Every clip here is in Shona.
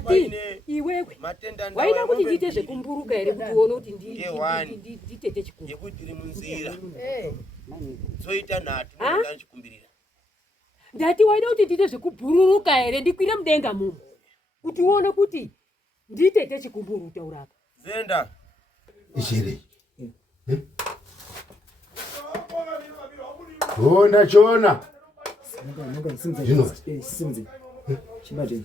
ndati iwewe waida kuti ndiite zvekumburuka ere kuti uone kuti nditete chikumbu yekuti iri munzira zoita nhatu ndachikumbirira ndati waida kuti ndiite zvekubhururuka ere ndikwire mudenga mumo kuti uone kuti nditete chikumburu taurapa zenda ishiri chona zvino chibate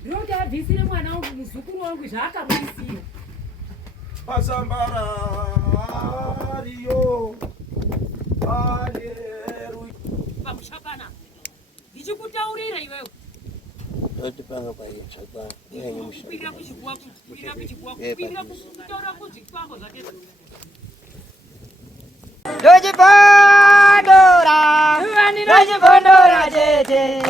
ndinoti abvisire mwana wangu muzukuru wangu zvaakamuisira pasambara ariyo pamushakana ndichikutaurira iwewe ndotipanga kwaitsvakwa kukwira kuchikuwa kukwira kutaura kuzvikwango zvake Ndochipondora tete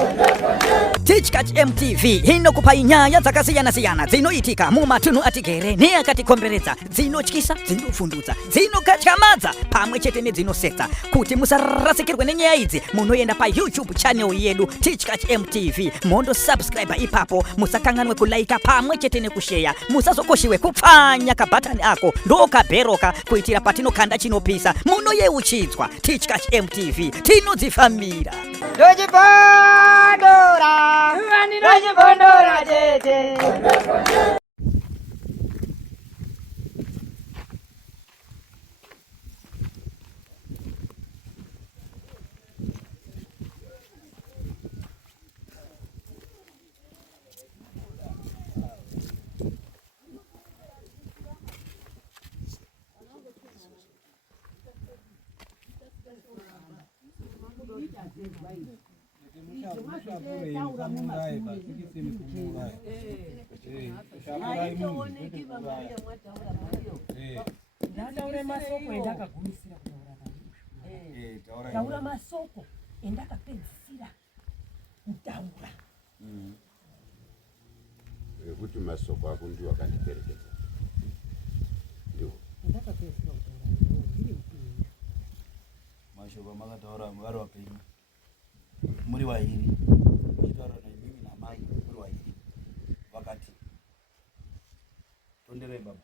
Teachcat MTV inokupa inyaya dzakasiyana-siyana dzinoitika mumatunhu atigere neakatikomberedza, dzinotyisa, dzinofundutsa, dzinokatyamadza pamwe chete nedzinosetsa. Kuti musarasikirwe nenyaya idzi, munoenda pa YouTube channel yedu Teachcat MTV, mondo subscribe ipapo, musakanganwe kulaika pamwe chete nekushare, musazokoshiwe kupfanya kabhatani ako ndokabheroka kuitira patinokanda chinopisa munoyeuchidzwa. Teachcat MTV tinodzifamira. Ndochipondora tete ndataura masoko endakagumisira taura masoko endakapedzisira kutaura kuti masoko ako ndiwo akandiperekedza ndiwo endakapedzisira kutaura ndiri upenyu mashoko makataura vari wapenyu muri wairi muchitaura naimimi namai muri wairi vakati tonderei baba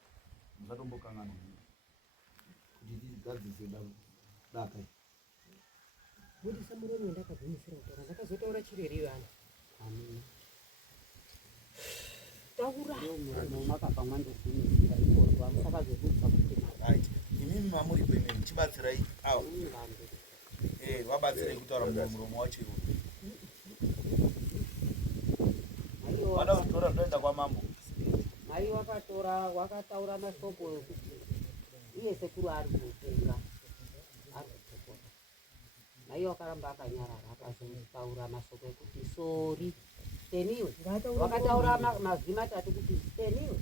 musatombokangana kuti tigadzise daka budisa muromo endakagumisira kutaura ndakazotaura chireri vana taura makabva mwandogumisira ikorwa musakazobudza kuti imimi mamuri kwemene chibatsirai awo wabatsirai kutaura muromo wacho iwo wada kutora ndoenda kwamambo mai wakataura masoko ekuti iye sekuru ari kutenga ari kutokota. Mai wakaramba akanyarara akazotaura masoko ekuti sori teniwe, wakataura mazwi matatu kuti teniwe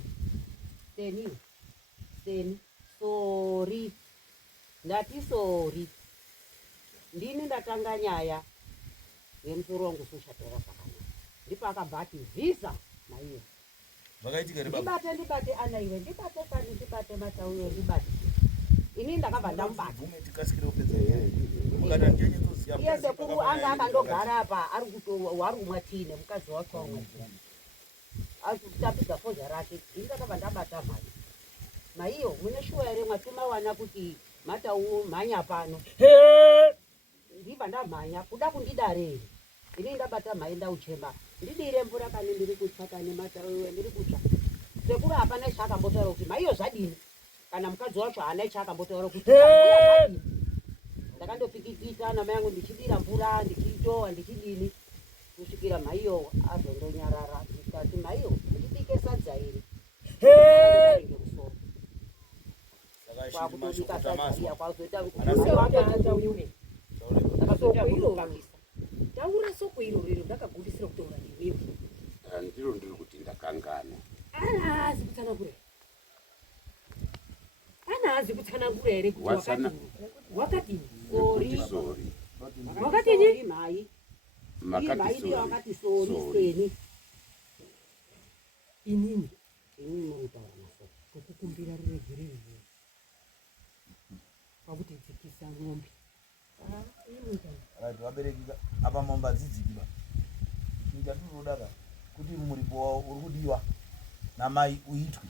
teni sori ndati sori ndini ndatanga nyaya yemusoro wangu sushatera zvakanaka ndipo akabva ati vhisa maiwe vakaitika ribaba ndibate ana iwe ndibate matauro ndibate ini ndakabva ndamubata tikasikire upedza mukati andiyanyotoziya iye sekuru anga akandogara apa ari kumwa tii nemukadzi wacho wamwa akutapidza foza rake ini ndakabva ndabata mhai maiyo mune shuwa here mwatimawana kuti matau mhanya pano ndibva ndamhanya kuda kundidarei ini ndabata mhai ndauchema ndidire mvura kane ndiri kutsva kane matauwe ndiri kutsva sekuru hapana chaakambotaura kuti maiyo zvadini kana mukadzi wacho haana chaakambotaura kuti zvadini ndakandopikipita namai yangu ndichidira mvura ndichitowa ndichidini kusvikira maiyo azondonyarara ndikati maiyo ndibike sadza iri ngemusoro kwakutobika sadza iya kwazoita taura soko iro riro ndakagudisira kutoura newewe ndiro ndiri kuti ndakangana anahazi kutsanangura here kuti wakati sori wakati mai makati wakati sori seni inini muruta ndinofira riregerere pakuti dzikisa ng'ombe. Right, waberekika apa momba dzidzikiba. Ndikatudaka kuti muripo wawo uri kudiwa namai uitwe.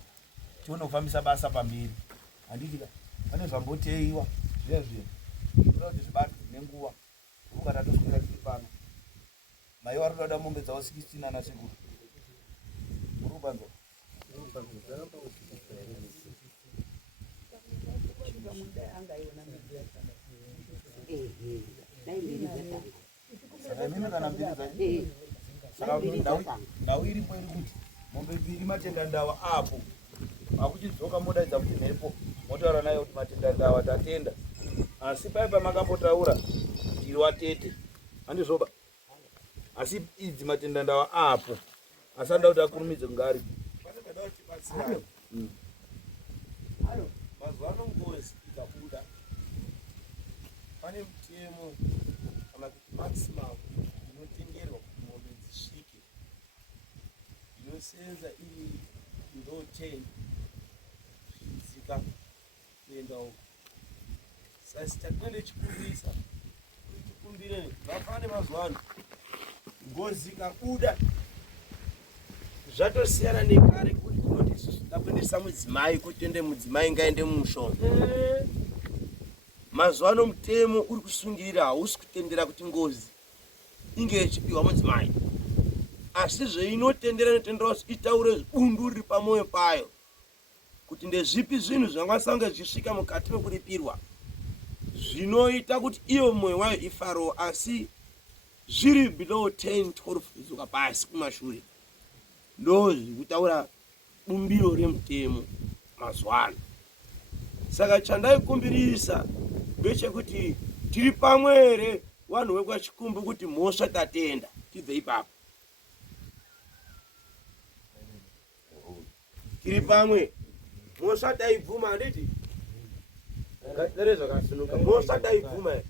Chione kufambisa basa pamberi. Handitika pane zvamboteiwa zvezve. Kuti zvibatu nenguwa. Ukatatoswera tiri pano. Mai wari kuda mombe dzawo 16 ana sekuru. Urubanzo. Ndau iripo iri kuti mombe mbiri matenda ndawa apo akuchidzoka modaidza kuti mhepo motaura nayo kuti matenda ndawa tatenda asi paipa makambotaura iri watete handizvoba asi idzi matenda ndawa apo asanda kuti akurumidze kungari mazuva ano ngozi ikabuda pane mutemo kana kuti maximum inotengerwa kuti mombe dzisvike inosenza iri ndo 10 zvidzika kuenda uko. Sasi tatende chikumbisa tikumbire vafane mazuva ano ngozi ikabuda zvatosiyana nekare kuti kunoti takuendesa mudzimai kuti ende mudzimai ngaende mumushonga. Mazuva ano mutemo uri kusungirira hausi kutendera kuti ngozi inge ichipiwa mudzimai, asi zveinotendera inotendera kuti itaure bundu riri pamwoyo payo kuti ndezvipi zvinhu zvangosanga zvisvika mukati mekuripirwa zvinoita kuti iyo mwoyo wayo ifaro, asi zviri below 10-12 izoka pasi kumashure ndo zvekutaura bumbiro remutemo mazuva ano. Saka chandaikumbirisa ndechekuti tiri pamwe here vanhu vekwachikumbu kuti mhosva tatenda tibve ipapo tiri pamwe mhosva taibvuma handiti ngatere zvakasinuka mhosva taibvuma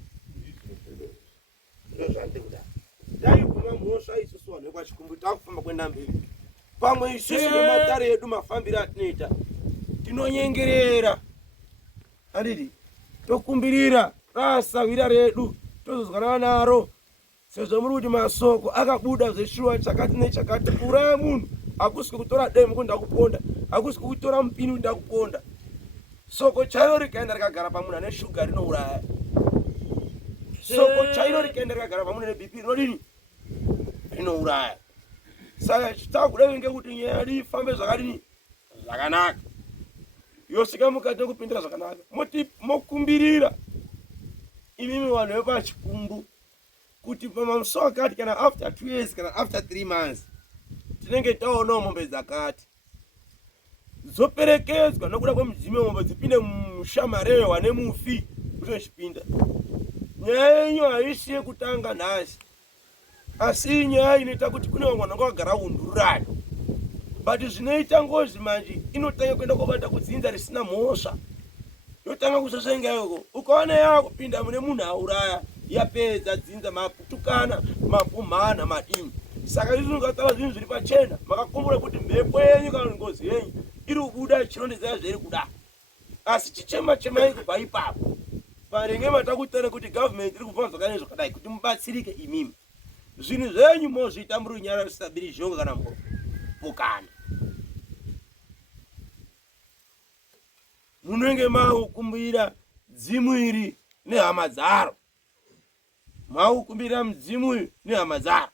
ndozvandikuda taibvuma mhosva isusu vanhu vekwachikumbu takufamba kwenda mberi pamwe isusu nematare edu mafambiro atinoita tinonyengerera handiti tokumbirira rasavira redu tozozwana naro sezvo muri kuti masoko akabuda zveshuwa chakati nechakati kuuraya munhu hakusi kutora demo kuti ndakuponda, hakusi kutora mupini kuti ndakuponda. Soko chairo rikaenda rikagara pamunhu ane shuga rinouraya. Soko chairo rikaenda rikagara pamunhu ane BP rinodini rinouraya. Saka chitakuda ngekuti nyaya yedu ifambe zvakadini zvakanaka yosvika mukati nekupindira zvakanaka moti mokumbirira imimi vanhu vepachikumbu kuti pamamuso akati kana after 2 years kana after 3 months tinenge taonawo mombe dzakati dzoperekedzwa nokuda kwemudzime mombe dzipinde mushamarehwa nemufi kutozvipinda. Nyaya yenyu haisi yekutanga nhasi, asi nyaya inoita kuti kune vamwe vanenge vagara undururani, but zvinoita ngozi manje inotanga kuenda kobata kudzinza risina mhosva, yotanga kuzosenga yoko ukaona yakupinda mune munhu auraya yapedza dzinza maputukana mapumhana madini. Saka izvi ukataura zvinhu zviri pachena makakumbura kuti mhepo yenyu kana ngozi yenyu iri kubuda chirondedzera zvairi kuda, asi chichema chemai kubva ipapo parenge matakutaura kuti government iri kubva zvakadai zvakadai kuti mubatsirike imimi. Zvinhu zvenyu mozviita muri runyara rusabiri zhonga kana mbokana munenge makukumbira dzimu iri nehama dzaro, makukumbira mudzimu uyu nehama dzaro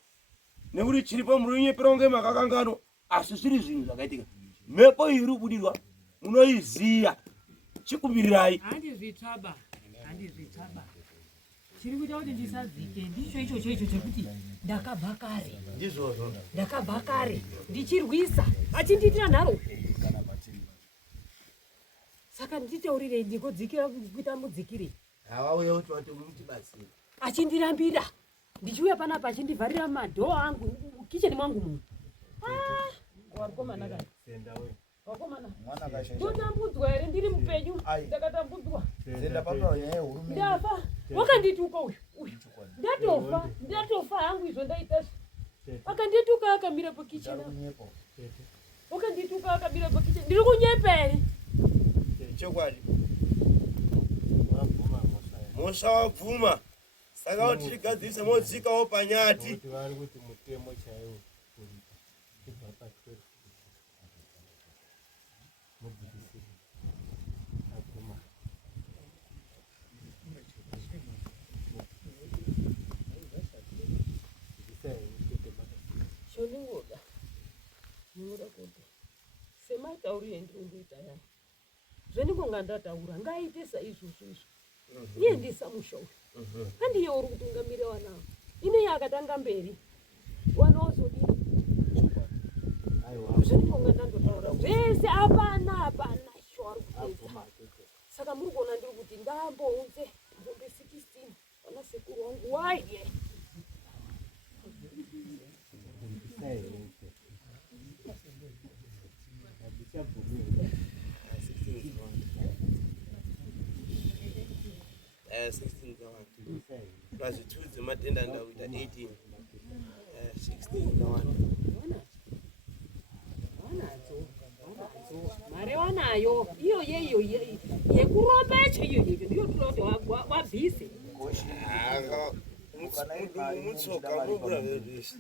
nekuti chiripo muri unyepera kunge makakangano, asi zviri zvinhu zvakaitika. Mhepo iri kubudirwa munoiziya, chikumbirirai. Handizvitsvaba chiri kuita kuti ndisazike ndicho ichocho chekuti ndakabva kare, ndizvozvo ndakabva kare ndichirwisa achindiitira nharo. Saka nditaurirei ndikodzikira kuita mudzikiri hawauye kuti wati mutibatsire achindirambira ndichiuya panapa achindivharira madhoo angu kicheni mwangu munhu. Wakomana kani wakomana mwana kashaisha ndotambudzwa here ndiri mupenyu, ndakatambudzwa zenda papaura nyaya yehurumende ndafa wakandituka uyu ndatofa hangu izvo ndaita akandituka akamira pakicheni wakandituka akamira pakicheni ndiri kunyepa here chokwadi mosha wabvuma saka kuti tigadzise modzikawo panyati vari kuti mutemo chaiwo kubva pa12 mudzikisiri aguma Shoningoda ndinoda kuti sematauri endinongoita yayo zvendikonga ndataura ngaite saizvozvo izvo iye ndisamushauri handiye uri kutungamire wanawo ineye akatanga mberi wanaozodii zvendinonga ndandotaura zvese apana shwari kuedza saka muri kuona ndiri kuti ndambounze mbombe 16 vana sekuru wangu waye plus 2 dzematenda ndauita 18 16 kawanda mare wanayo iyo yeyo yekuromba cheyo ndiyo tunoti wabvise mutsoka mubura zvese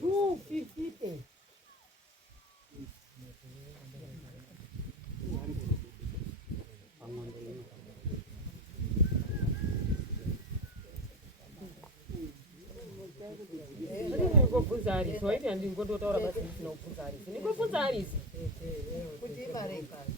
250 ndingobvunza harisi waiti handingondotaura basi ndisina kubvunza harisi ndingobvunza harisi kuti imare kazi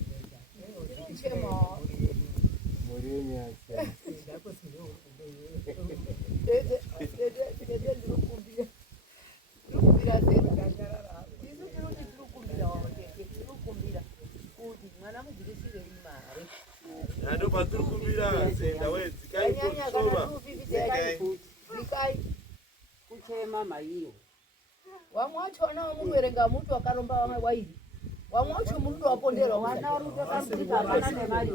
ndo patiri kumbira zenda wedzikai kuchema maiyo wamwe wachona wamuwerenga mutu wakaromba wamwe wairi wamwe wacho mutu waponderwa wana uri kutokambuka hapana nemari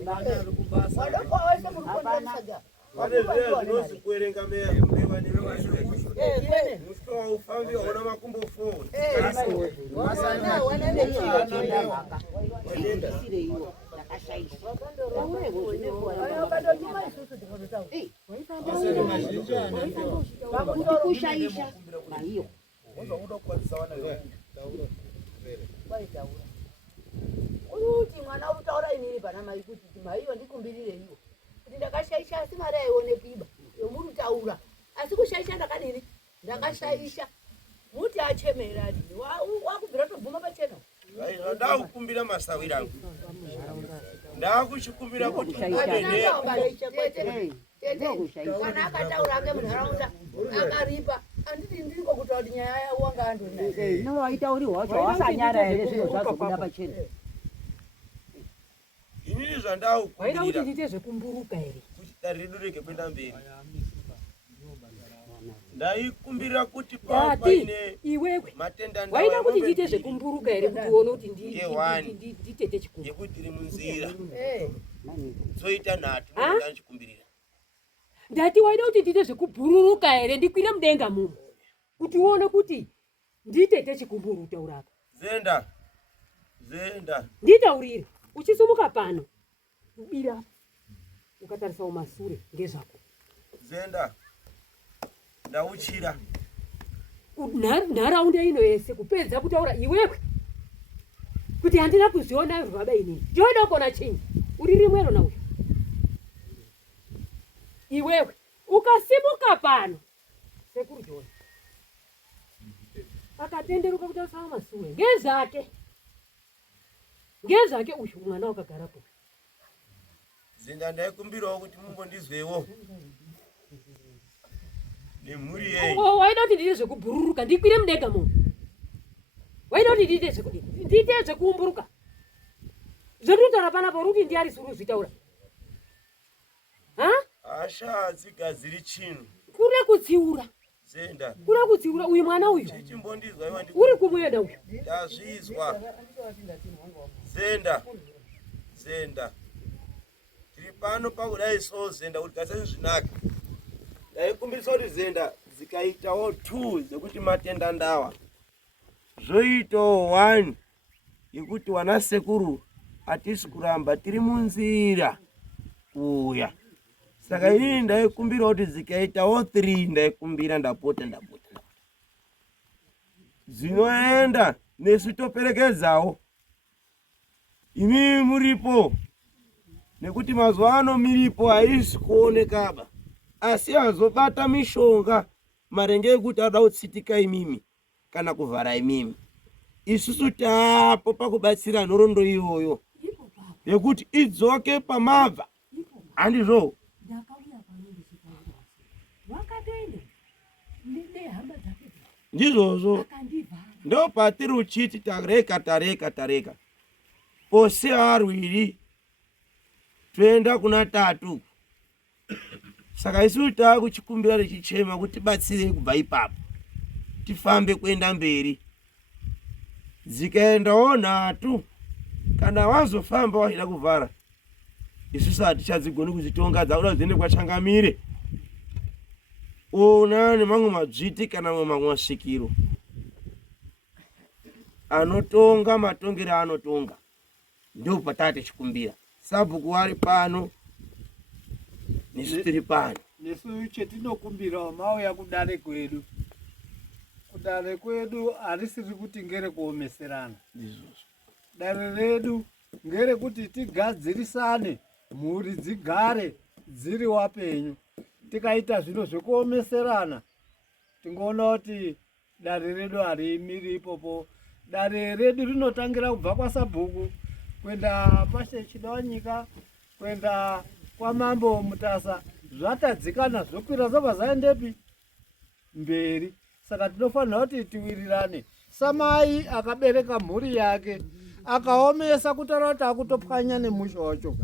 wadoko wese murikonderasaga pane zviya zvinozi kuerenga meva nemusitowa ufambi waona makumbo 4 wana neiyoatendamhaka isireiwo ndakashaisha ukandotuma isusu ndikototaurakushaisha maiyo uti mwana utaura inini pana mai kuti maiyo ndikumbirireiwo kuti ndakashaisha asi mari aionekwiba yomuri utaura asi kushaisha ndakadini ndakashaisha muti achemera adini wakubvira tobvuma pachena ndakukumbira masawiro angu ndakuchikumbira kuti kana akataura ake munharaunda akaripa anditi ndiriko kutaura kuti nyaya yawanga andonowaitaurirwa wacho wasanyara here zvino zvazobuda pachena inini waida kuti zvandakukumbira ndiite zvekumburuka here kuti dare redu rege kuenda mberi ndaikumbira kuti paine iwewe matenda waida kuti ndiite zvekumburuka here kuti uone kuti nditete chikumbu yekuti iri munzira dzoita nhatu ndichikumbirira ndati waida kuti ndiite zvekubhururuka here ndikwire mudenga mumo kuti uone kuti nditete chikumburu utauraka zenda nditaurire uchisumuka pano ubira ukatarisa umasure ngezvako zenda ndauchira nharaunda ino yese kupedza kutaura iwewe kuti handina kuzviona zvaba inini ndoda kuona chinyi uri rimwero nauyo iwewe ukasimuka pano sekuru John akatenderuka kutarisa umasure ngezvake uyu mwana wakagarapo zenda ndaikumbirawo kuti mumbondizwewo nemhuri yei waida kuti ndiite zvekubhururuka ndikwire mudenga muno waida kuti ndiite zvekuumburuka zvetutaura panapa uri kuti ndiari suru zvitaura asha dzigadziri chinhu kure kutsiura zenda kure kutsiura uyu mwana uyu chichimbondizwa iwa uri kumweda uyu ndazvizwa zenda tiri pano pakudai so zenda kuti gasani zvinaka ndaikumbirisa kuti zenda dzikaitawo 2 dzekuti matenda ndawa zvoitawo 1 yekuti wana sekuru hatisi kuramba tiri munzira kuuya. Saka inini ndaikumbira kuti zikaitawo 3 ndaikumbira ndapota zinoenda nesu toperekedzawo. Imi muripo nekuti mazuva ano miripo haisi kuonekaba, asi azobata mishonga maringe ekuti ada kutsitika imimi kana kuvhara imimi. Isusu taapo pakubatsira nhoroondo iyoyo yekuti idzoke pamabva. Handizvo ndizvozvo ndo patiri uchiti tareka pose arwiri toenda kuna 3. Saka isusu taakuchikumbira tichichema kuti batsirei kubva ipapo tifambe kuenda mberi. Zikaendawo 3 kana wazofamba wachida kuvhara, isusu hatichadzigoni kuzitonga, dzakuda dziende kwachangamire. Ona nemamwe madzviti kana mamwe masvikiro anotonga matongere anotonga, ndio patati chikumbira. Sabhuku wari pano nesu tiri pano. Nesu chetinokumbirawo mauya kudare kwedu. Kudare kwedu harisiri kuti ngere kuomeserana. Dare redu ngere kuti tigadzirisane, mhuri dzigare dziri wapenyu. Tikaita zvino zvekuomeserana, tingoona kuti dare redu harimiri ipopo. Dare redu rinotangira kubva kwaSabhuku kwenda paShechido wanyika kwenda kwaMambo Mutasa, zvatadzikana zvokwira zvobva zvaendepi mberi. Saka tinofanira kuti tiwirirane. Samai akabereka mhuri yake akaomesa kutaura kuti akutopwanya nemusha wacho,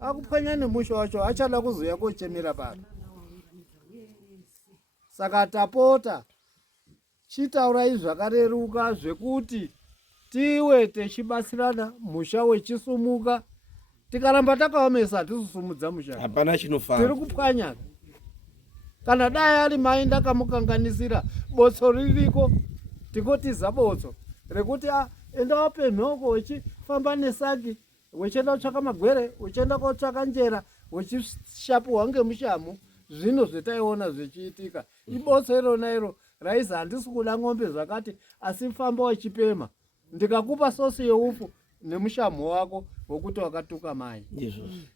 akupwanya nemusha wacho, achada kuzoya kochemera pano. Saka tapota chitaurai zvakareruka zvekuti tiwe techibatsirana, musha wechisumuka. Tikaramba takaomesa hatisusumudza musha, hapana chinofamba. Tiri kupwanya. Kana dai ari mai ndakamukanganisira, botso ririko, tikotiza botso rekuti enda wape nhoko wechifamba nesaki, wechienda kutsvaka magwere, wechienda kotsvaka njera, wechishapuhwa ngemushamu. Zvino zvetaiona zvichiitika ibotso irona iro raizi handisi kuda ng'ombe zvakati, asi famba wechipema, ndikakupa sosi yeufu nemushamu wako wokuti wakatuka mai.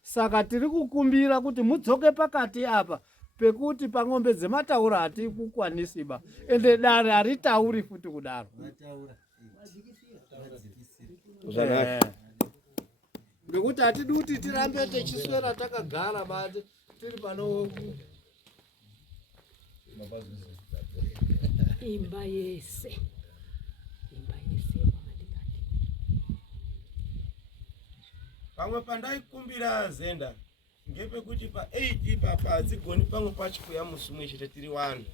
Saka tiri kukumbira kuti mudzoke pakati apa, pekuti pang'ombe dzemataura hati kukwanisiba, ende dare haritauri futi kudaro. Ngekuti hatidi kuti tirambe techiswera takagara bati tiri pano imba yese pamwe pandaikumbira Zenda ngepekuti pa8 papa hadzigoni pamwe pacho kuya musi umwe chete tiri 1.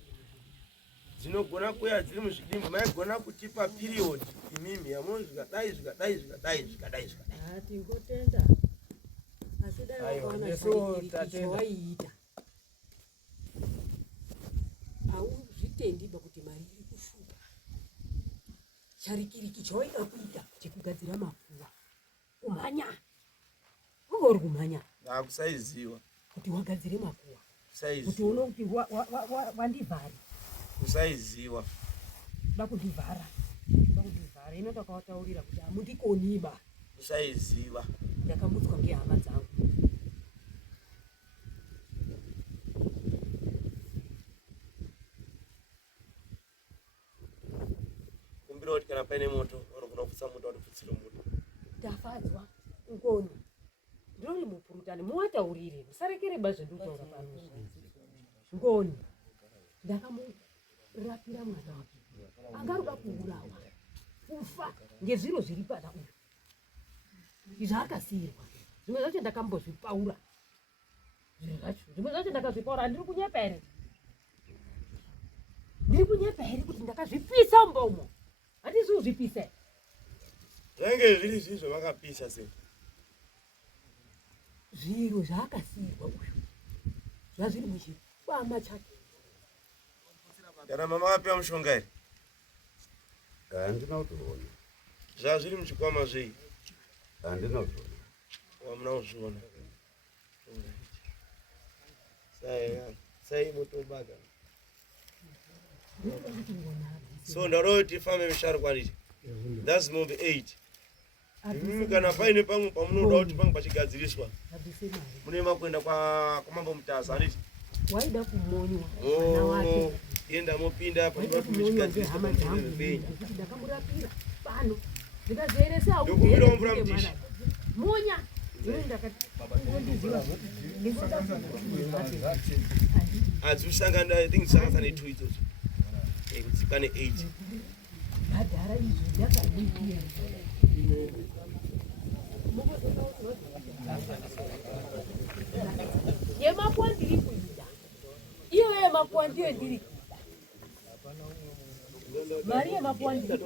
Dzinogona kuya dziri muzvidimbu, maigona kutipa period imimi yamunhu zvikadai. Tingotenda asi dai wakaona chawaiita hauzvitendi kuti mari iri kushupa. Charikiriki chawaida kuita chekugadzira mapfuva, kumhanya, ungori kumhanya, kusaiziva kuti wagadzire mapfuva, kusaiziva kuti uno kuti wandivhari, kusaiziva da kundivhara, ino ndakawataurira kuti hamundikoniba, kusaiziva ndakamutswa ngehama dzangu. kumbira kuti kana paine moto vanogona kuputsa moto vatopfutsire moto. Ndafadzwa ngoni ndiri mupurutani, muwataurire musarekere bazvedutaura pano. Ngoni ndakamurapira mwana wake, angaruda kuurawa, kufa ngezviro zviri pana uyu, zvaakasiyirwa. Zvimwe zvacho ndakambozvipaura, zvimwe zvacho ndakazvipaura. Handiri kunyepa here? Ndiri kunyepa here kuti ndakazvipisa mbomo? Handisi kuzvipisa. Zvange zviri zvizvo vakapisa sei? Zviro zvaakasiyirwa uyu zvazviri muchikwama chake. Kana mama vapiwa mushonga here? Handina kutoona. zvazviri muchikwama zvei Andinozvona. wamunauzviona sai motobaka so ndaroti tifambe misharukwa riti that's movie 8 kana paine pamwe pamunoda kuti pange pachigadziriswa mune makwenda kwamambo Mutaza aniti waida kumonywa mwana wake enda mopinda pachigadziriswa ndakamurapira pano ndikazeresa ndokuvira mvura mutishi monya adzusangana I think sangasane 2 idzodzo kudzikane 8 bhadhara izvo ndakadikira yemakuwa ndiri kuita iyo yemakuwa ndiyo ndiri kuita mari yemakuwa ndiri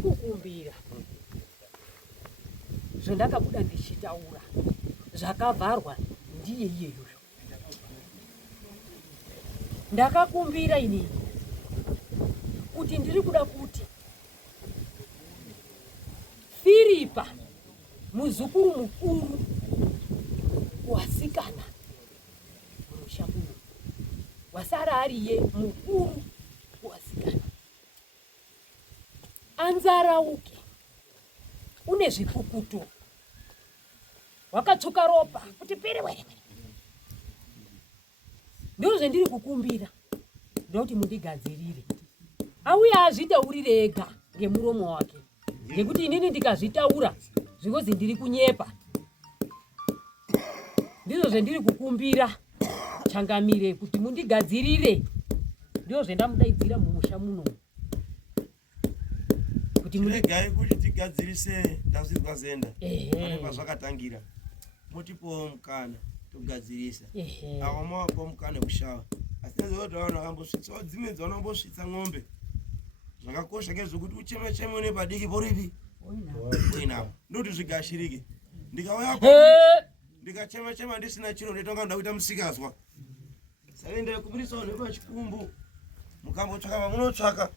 kukumbira zvandakabuda ndichitaura zvakavharwa ndiye iyeyoyo. Ndakakumbira inini kuti ndiri kuda kuti Firipa muzukuru mukuru wasikana mushamuno wasara ariye mukuru wasikana anzarauke une zvipukuto wakatsuka ropa kuti piri ndiro zvendiri kukumbira ndoti mundigadzirire auye azvitaurire ega ngemuromo wake ngekuti inini ndikazvitaura zvikozi ndiri kunyepa. Ndizvo zvendiri kukumbira Changamire kuti mundigadzirire, ndizvo zvendamudaidzira mumusha muno kuti muregai kuti tigadzirise ndazvizwa zenda pane pazvakatangira mutipowo mukana togadzirisa awo mawapo mukana kushawa asi nezvotaona akambosvitsawo dzimwe dzavanombosvitsa ng'ombe zvakakosha ngezvekuti ucheme une padiki poripi oinapo ndoti zvigashirike ndikauya ndikachema ndisina chiro ndetonga ndakuita musikazwa saka ndaikumbirisawo nepachikumbu mukambotsvaka vamunotsvaka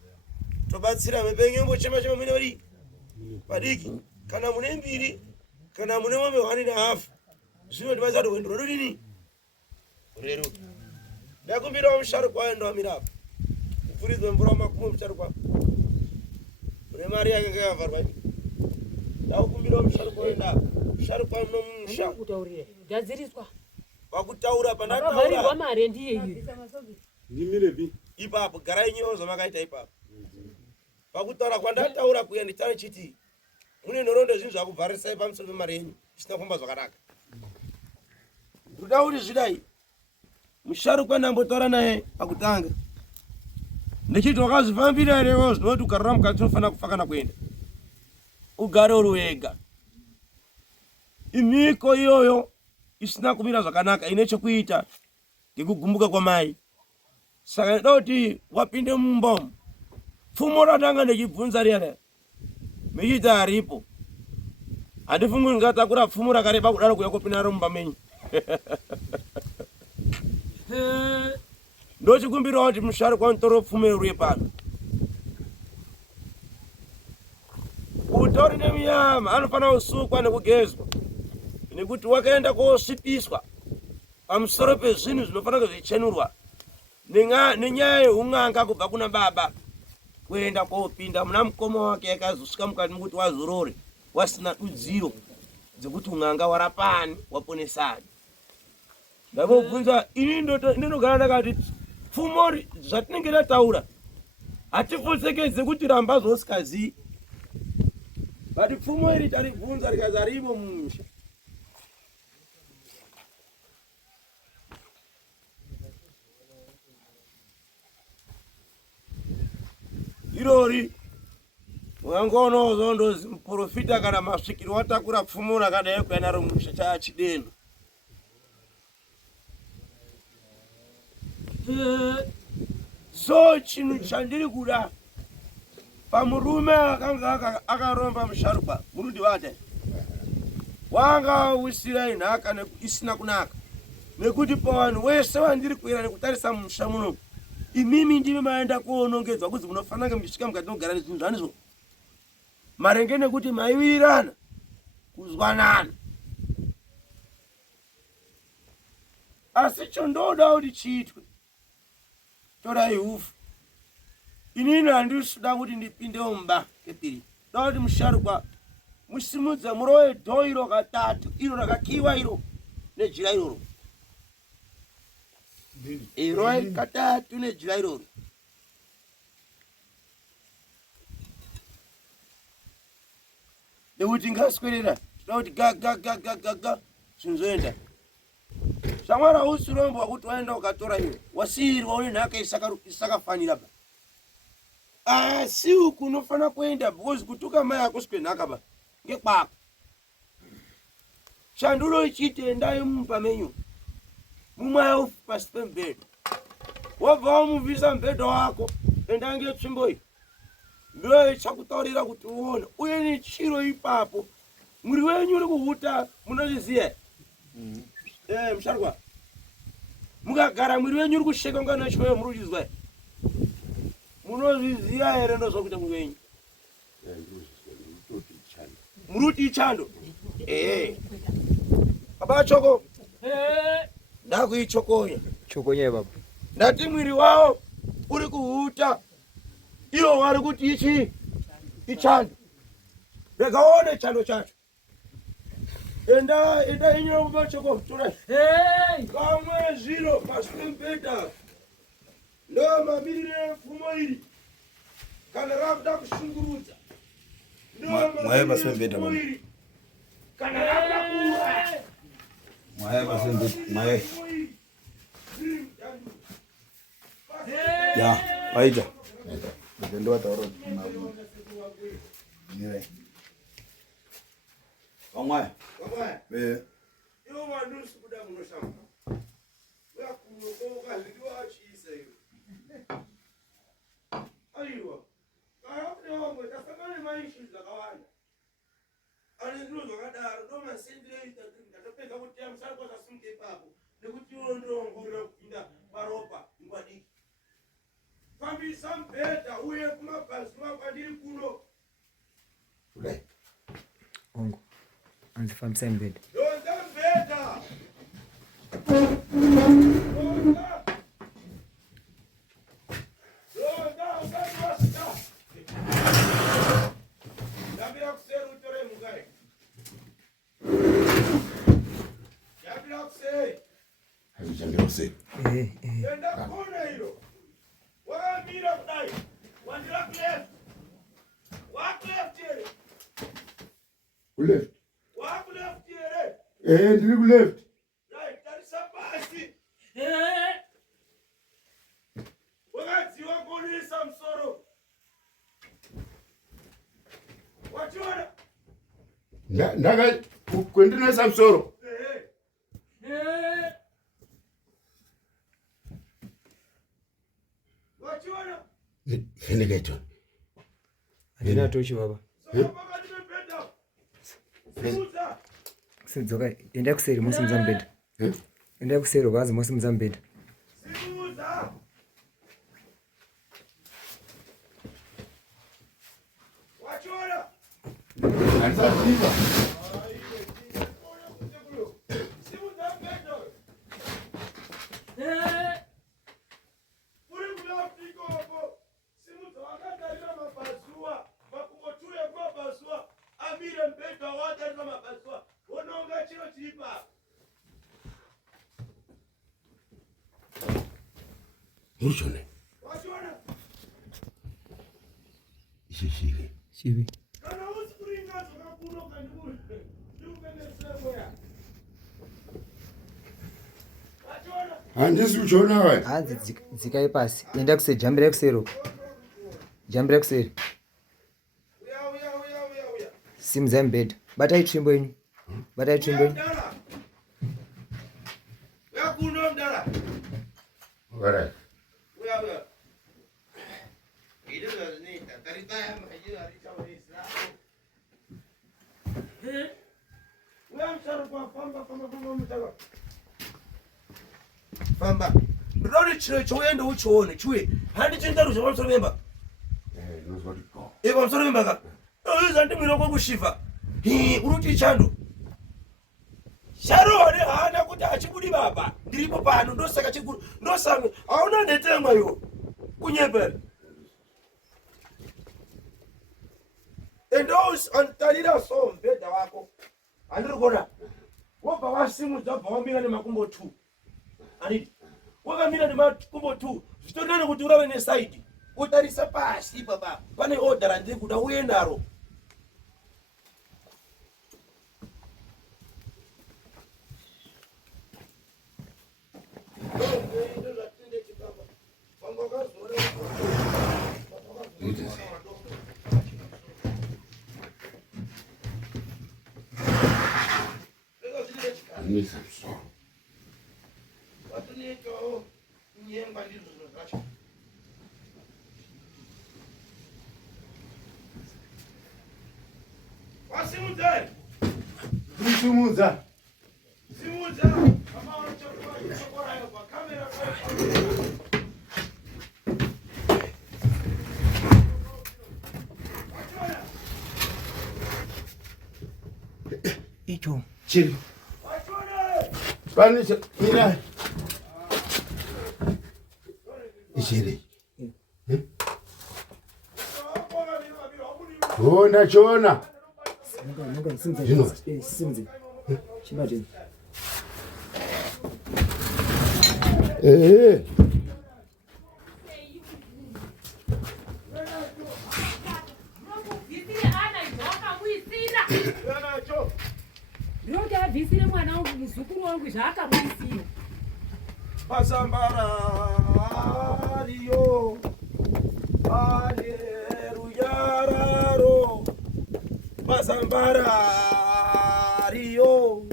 tobatsira mepenyu mbochema mune uri padiki kana mune mbiri kana mune mombe 1.5 zvino ndibaza kuti rwendo rwodini rureruke. Ndakumbirawo musharukwa wayo ndowamirapo kupfuridzwe mvura makumo musharukwa une mari yake yakavharwa ndakumbirawo musharukwa wayo musharukwa munomusha kutaurire gadziriswa pakutaura pandavharirwa mari ndiye iyo ndimirepi ipapo garai nyewo zvamakaita ipapo pakutaura kwandataura kuya nditane chiti mune nhoroondo zvinhu zvakubvarisai pamusoro pemari yenyu zvisina kufamba zvakanaka. Ndoda kuti zvidai musharukwa ndambotaura naye pakutanga ndichiti wakazvifambira herewo zvinoti ugarora mukati unofanira kufa kana kuenda ugare uri wega. Imiko iyoyo isina kumira zvakanaka ine chekuita ngekugumbuka kwamai. Saka ndoda kuti wapinde mumba pfumo ratanga ndichibvunza riyana michita haripo handifungi ndingatakura pfumo rakareba kudaro kuya kupinda naro mumba menyu. Ndochikumbirawo kuti musharukwa nditore pfumo ruri pano utori nemunyama anofanira kusukwa nekugezwa nekuti wakaenda kosvipiswa pamusoro pezvinhu zvinofanira zvichenurwa nenyaya yeun'anga kubva kuna baba kuenda kopinda muna mukoma wake yakazosvika mukati mokuti wazorore wasina dudziro dzekuti un'anga warapani waponesani. Ndakobvunza ini ndinogara ndakati pfumo zvatinenge tataura hatifutsekedze kuti ramba zvosikazii bati pfumo iri taribvunza rikazi harimo mumusha. Irori ungangonawo zondozi muprofita kana masvikiro watakura pfumo rakadai kuenda romusha chaachideno. So chinhu chandiri kuda pamurume akanga akaromba musharukwa munondivata wanga usirai nhaka isina kunaka nekuti pavanhu wese vandiri kuira nekutarisa mumusha muno Imimi ndime maenda kuonongedzwa kuzi munofanira mchishika mukati mogara nezvinhu zvanizvo. Marenge nekuti maiwirirana kuzwanana. Asi chondoda kuti chiitwe. Torai hufu. Inini handisida kuti ndipinde mumba kepiri. Ndoda kuti musharukwa musimudze murowe dhoo iro katatu, iro rakakiwa iro nejira iroro. Irowe katatu nejira iroro. Nekuti ngaswedera, ndoda kuti ga zvinzoenda. Shamwara usirombo wakuti waenda ukatora iwe. Wasirwa une nhaka isakafanira ba. Asi uku unofana kuenda because kutuka mai yako sikwe nhaka ba. Ngekwako. Shandulo ichite endai mumba menyu. Mumwe ufu pasi pembhedha. Wabva wamuvisa mbhedha wako enda ngetsvimbo iyi. Ndo ichakutaurira kuti uone. Uye ni chiro ipapo. Mwiri wenyu uri kuhuta munozviziya. Msharukwa. Mukagara mwiri wenyu uri kusheka ngana chikoyo muri kuchizwa. Munozviziya here ndozvakuti mwiri wenyu. Muruti chando. Baba choko. Ndakuichokonya. Chokonya baba. Ndati mwiri wao uri kuhuta. Iyo wari kuti ichi ichando. Ndakaone chando chacho. Enda inyo baba choko tora. Kamwe zero pasi pembhedha. Ndo mamirire fumo iri. Kana rabda kushungurudza. Mwaye pasi pembhedha mama. Kana rabda kuwa. Mwaye pasi pembhedha. Mwaye. Ya, paita. Ndo watauro. Nire. Wamwaye. Wamwaye. Yo wandu sikuda munoshamba. Wewe kunokoka zvidiwa chiisa hiyo. Aiwa. Kaya wangu tasangane maisha zakawanda. Ani ndiro zvakadaro ndo masendere ndatopedza kuti Msharukwa zasumuke ipapo nekuti ndongorera kupinda paropa ngwadiki. Fambisa mbhedha uye kumabhazi kwandiri kuno. Kudai. Ongo. Anzifambisa mbhedha. Donza mbhedha. Enda kona hilo. Waamira kudai. Wandira left. Walk left here. Left. Walk left here. Ndiri ku left. Right, tarisa pasi. Wakadziwa kuonesa musoro. Wachiona? Ndaka kwendinoisa musoro. Wachiona? Ndikaitwa. Andina tochi baba. Pakati pembhedha. Simuza. Sidzoka enda kuseri musimudza mbhedha. Enda kuseri vazi musimudza mbhedha. Simuza. Wachiona? Andisatiza. Simuza mbhedha. Uri kulafika hapo. Simuza wakatarira mabhazuwa. Makungotuye kwa bhazuwa. Amire mbhedha watarira mabhazuwa. Wononga chiro chiripa. Muchone. Wachiona? Ishishike. Chivi. Kana usikuringa zvakakunoka ndikupeneseboya. Wachiona? Handisi kuchona wai. Hanzi dzikai pasi. Enda kuseri, jambira kuseri. Jambira kuseri. Uya. Simudza mbhedha. Batai tsvimbo yenyu. Batai tsvimbo yenyu. Uya kuno mdara. Alright. Uya. Ile zvinita taritaya majira arichaurisa. Uya Msharukwa famba mutaka. Famba. ndori chiro choenda uchione chiwe handi chendaru zvavamsoro vemba nozvatiko vamsoro vemba ka zandimwira kwakushifa uruti chando sharone hana kuti hachibudi baba ndiripo pano ndosaka chikuru ndosamwe hauna netemwa iwo kunyepera endos antarira so mbedha wako handiri kuona wobva wasimudza wabva wamira nemakumbo 2 anditi wakamira nemakumbo 2 zvitorina nekuti urave nesaidi utarise pasi baba pane order randiri kuda uendaro simudza icho chiri pane mira ichiri chona ndinoti abvisire mwana wangu muzukuru wangu zvaakamwisira pasambara ariyo aleruyararo pasambara ariyo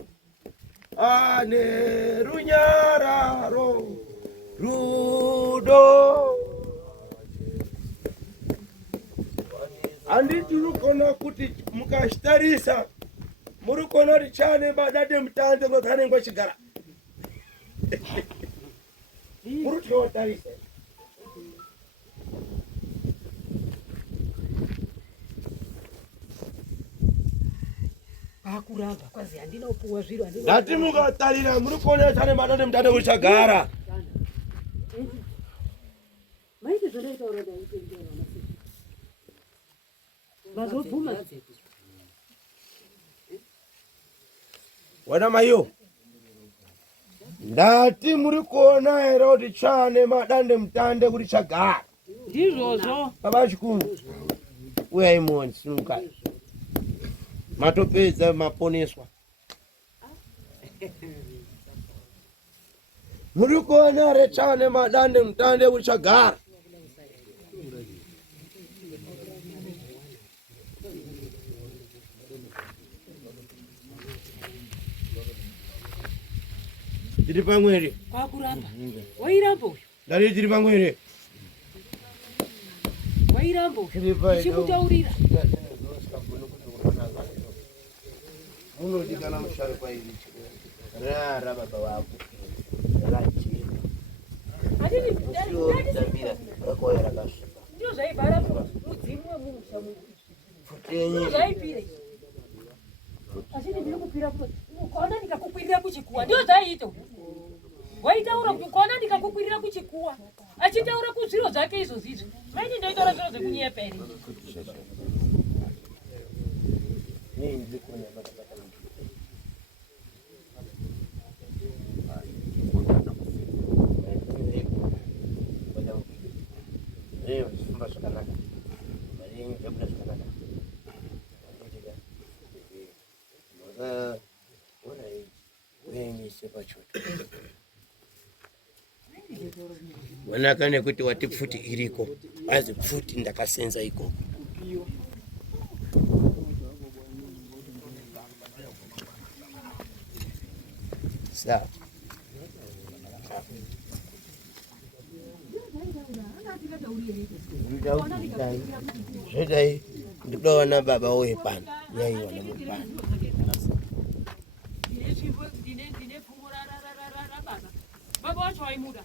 anerunyararo rudo handiti rukona kuti mukazvitarisa muri kuona kuti chane madade mutande ngotanenge chigara muri kutarisa akuramba kwazi handinopuwa zviro ndati mukatarira muri kuona chane madade mutande ngochagara maiti zvandaitaura ndaitendewa mazobvuma wana maiyo ndati muri kuona here kuti chane madande mutande kuti chagara ndizvozvo baba chikuru uyai muone sinukai matopedza maponeswa muri kuona here chane madande mutande kuti chagara tiri pamwe here kwakuramba wairamba uyu ndari tiri pamwe here wairamba uyu chikutaurira munodi kana musharukwa iri rara baba wako rachira rakoya rakasviba ndio zvaibhara mudzimu wemusha ndio zvaipire achiti ndiri kupira ukaona ndikakukwirira kuchikuwa ndio zvaiita waitaura kuti ukaona ndikakukwirira kuchikuwa achitaura kuzviro zvake izvozvizvi maini ndoitaura zviro zvekunyepa here wanaka nekuti wati pfuti iriko azi pfuti ndakasenza ikoko sawa zvedai ndikudawana baba woye pano yaiwana mupano ndine pfumo rababa baba wacho waimuda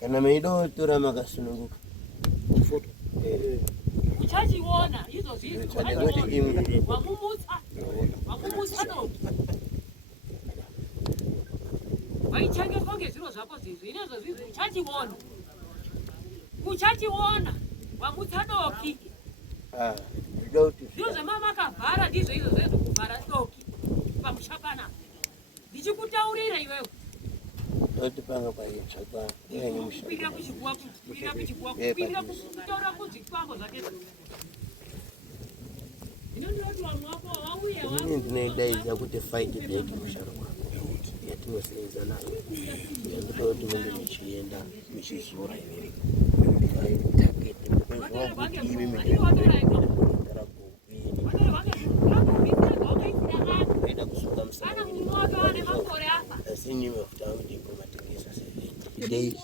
kana meidotora makasununguka uchachiona hizo zizo wamumutsa doki waichange konge zviro zvako zizvi inezo zvizi uchachiona wamutsa doki zviro zvamama akavhara ndizvo izvo zvezvo kuvhara doki pamushapana ndichikutaurira iwewe ndotipanga kwaitsvakwa kupirira kuchikuwa kupirira kutaura kudzikwambo zvake inondoti vamwe wako wauya ini ndinoidaidza kuti fight back musharukwa yatinosenza nayo ndototi munge michienda michizora iwewe takete ndopezwa kuti iwe ida kusuka msana asini mafuta wangu ndipo matengesa days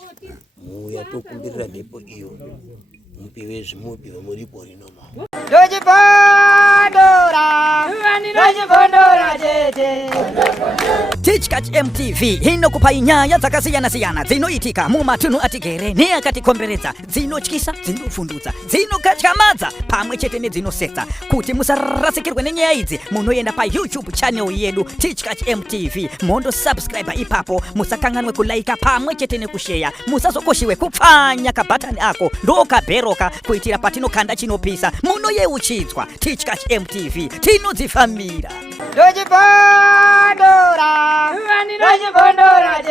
muya tokumbirira depo iyo mupiwe zvimupi vemuripo rinoma Teachcat MTV inokupa nyaya dzakasiyana-siyana dzinoitika mumatunhu atigere neakatikomberedza, dzinotyisa, dzinofundutsa, dzinokatyamadza pamwe chete nedzinosetsa. Kuti musarasikirwe nenyaya idzi, munoenda pa YouTube channel yedu Teachcat MTV, mondo subscribe ipapo, musakanganwe kulaika pamwe chete nekushare, musazokoshiwe kupfanya kabhatani ako ndokabheroka kuitira patinokanda chinopisa munoyeuchidzwa. Teachcat MTV tinodzifambira. Dojibondora, dojibondora,